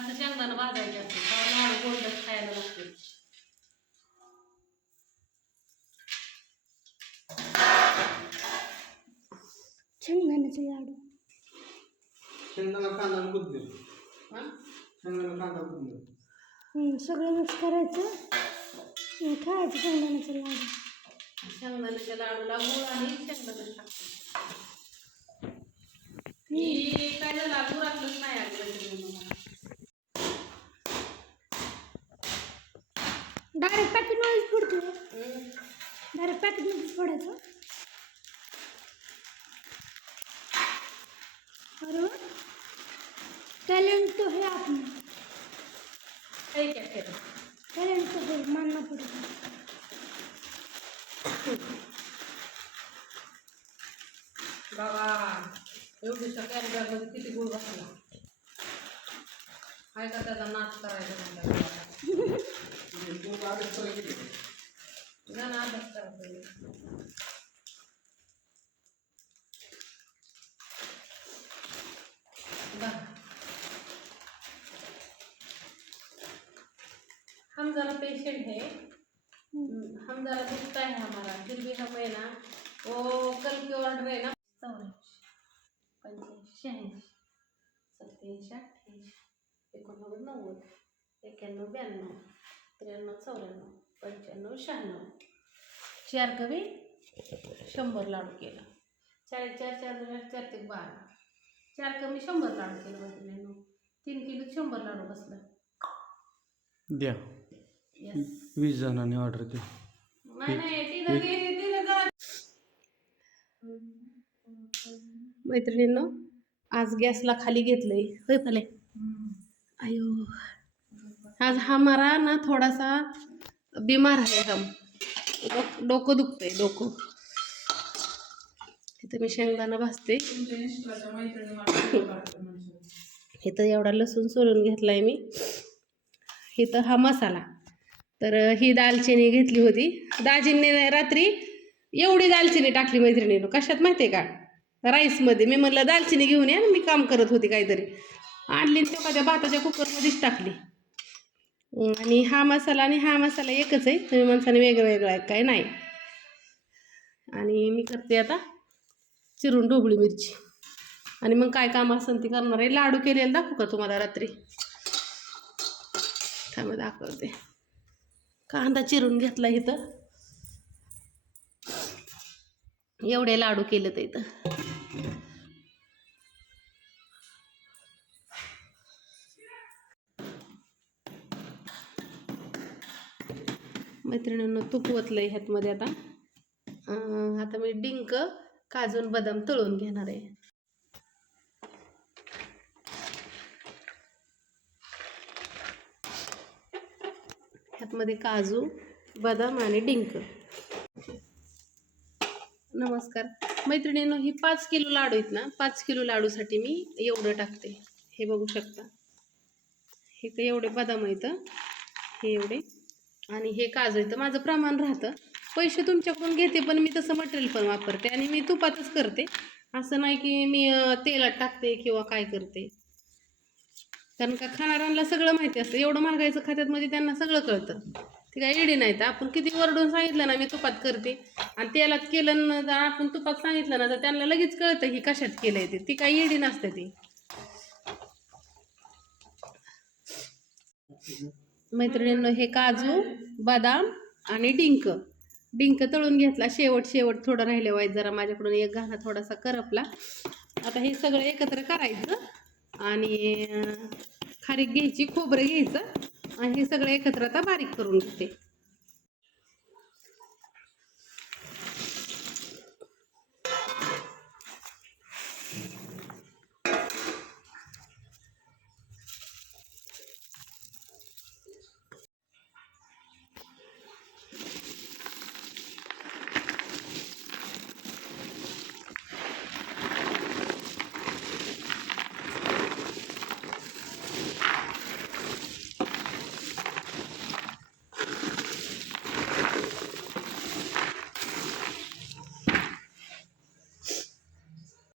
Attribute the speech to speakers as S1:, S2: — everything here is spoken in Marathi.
S1: असं शेंगदाणा भाजायचे असते तेव्हा लाडू गोडच खायला लागते
S2: शेंगदाण्याचे लाडू.
S3: शेंगदाणा कांदा बुद्ध
S1: हा?
S3: शेंगदाणा कांदा बुद्ध
S2: हम्म, सगळं मिक्स करायचं. आणि खायचं शेंगदाण्याचे लाडू.
S1: शेंगदाण्याच्या लाडूला गुळ आणि शेंगदाणा टाकते मी काय झालं गुळ आपलंच नाही आलं
S2: डायरेक्ट पॅकेटमध्येच फोडतो
S1: हम्म.
S2: डायरेक्ट पॅकेटमध्येच फोडायचं अरे टॅलेंट तो है आपण टॅलेंट तो है मानना पडेल
S1: बाबा एवढी सगळ्या किती गुळ बसला. काय का त्याचा नाच करायचा म्हणलं
S3: तू आधीच सगळं किती
S1: जण अभ्यास करा पहिले बघा. हम जरा पेशेंट है. हम जरा दुखता है हमारा फिर भी हमें ना वो कल की ऑर्डर है ना? चौऱ्याऐंशी पंच्याऐंशी शहाऐंशी सत्याऐंशी अठ्ठ्याऐंशी एकोणनव्वद नव्वद एक्क्याण्णव ब्याण्णव त्र्याण्णव चौऱ्याण्णव पंच्याण्णव शहाण्णव. चार कवी शंभर लाडू केलं. चार चार चार दोन चार ते बारा. चार कमी शंभर लाडू केलं तीन किलो शंभर लाडू बसलं.
S3: द्या. वीस जणांनी ऑर्डर
S1: जरा मैत्रिणींनो आज गॅसला खाली घेतलंय. होय फले अयो. आज हमारा ना थोड़ा सा बीमार है. हम डोक- डोकं दुखतंय डोकं. इथं मी शेंगदाणा भाजते. इथं एवढा लसूण सोलून घेतलाय मी. इथं हा मसाला. तर ही दालचिनी घेतली होती. दाजींनी रात्री एवढी दालचिनी टाकली मैत्रिणीनं. कशात माहिती आहे का? राईसमध्ये. मी म्हणलं दालचिनी घेऊन या मी काम करत होती काहीतरी. आणली आणि त्या भाताच्या कुकरमध्येच टाकली. आणि हा मसाला आणि हा मसाला एकच आहे. तुम्ही माणसाने वेगळं वेगळा आहे काय नाही. आणि मी करते आता चिरून ढोबळी मिरची. आणि मग काय काम असेल ती करणार आहे. लाडू केलेलं दाखवू का तुम्हाला रात्री? थांब दाखवते. कांदा चिरून घेतला इथं. एवढे लाडू केले तर इथं. मैत्रिणींना तूप ओतलंय ह्यातमध्ये आता. आता मी डिंक काजून बदाम तळून घेणार आहे. ह्यातमध्ये काजू बदाम आणि डिंक. नमस्कार. मैत्रिणींनो ही पाच किलो लाडू आहेत ना पाच किलो लाडूसाठी मी एवढं टाकते. हे बघू शकता. हे तर एवढे बदाम आहेत हे. एवढे. आणि हे काजू आहेत. तर माझं प्रमाण राहतं. पैसे तुमच्याकडून घेते पण मी तसं मटेरियल पण वापरते आणि मी तुपातच करते. असं नाही की मी तेलात टाकते किंवा काय करते. कारण का खाणाऱ्यांना सगळं माहिती असतं. एवढं महागायचं खात्यात म्हणजे त्यांना सगळं कळतं. ते काय एडी नाही तर आपण किती वरडून सांगितलं ना मी तुपात करते. आणि तेलात केलं ना तर आपण तुपात सांगितलं ना तर त्यांना लगेच कळतं की कशात केलंय ते. ती काही एडी नसते ती. मैत्रिणींनो हे काजू बदाम आणि डिंक. डिंक तळून घेतला. शेवट शेवट थोडं राहिले वाईट. जरा माझ्याकडून एक घाणा थोडासा करपला. आता हे सगळं एकत्र करायचं. आणि खारीक घ्यायची खोबरं घ्यायचं आणि हे सगळं एकत्र आता बारीक करून घेते.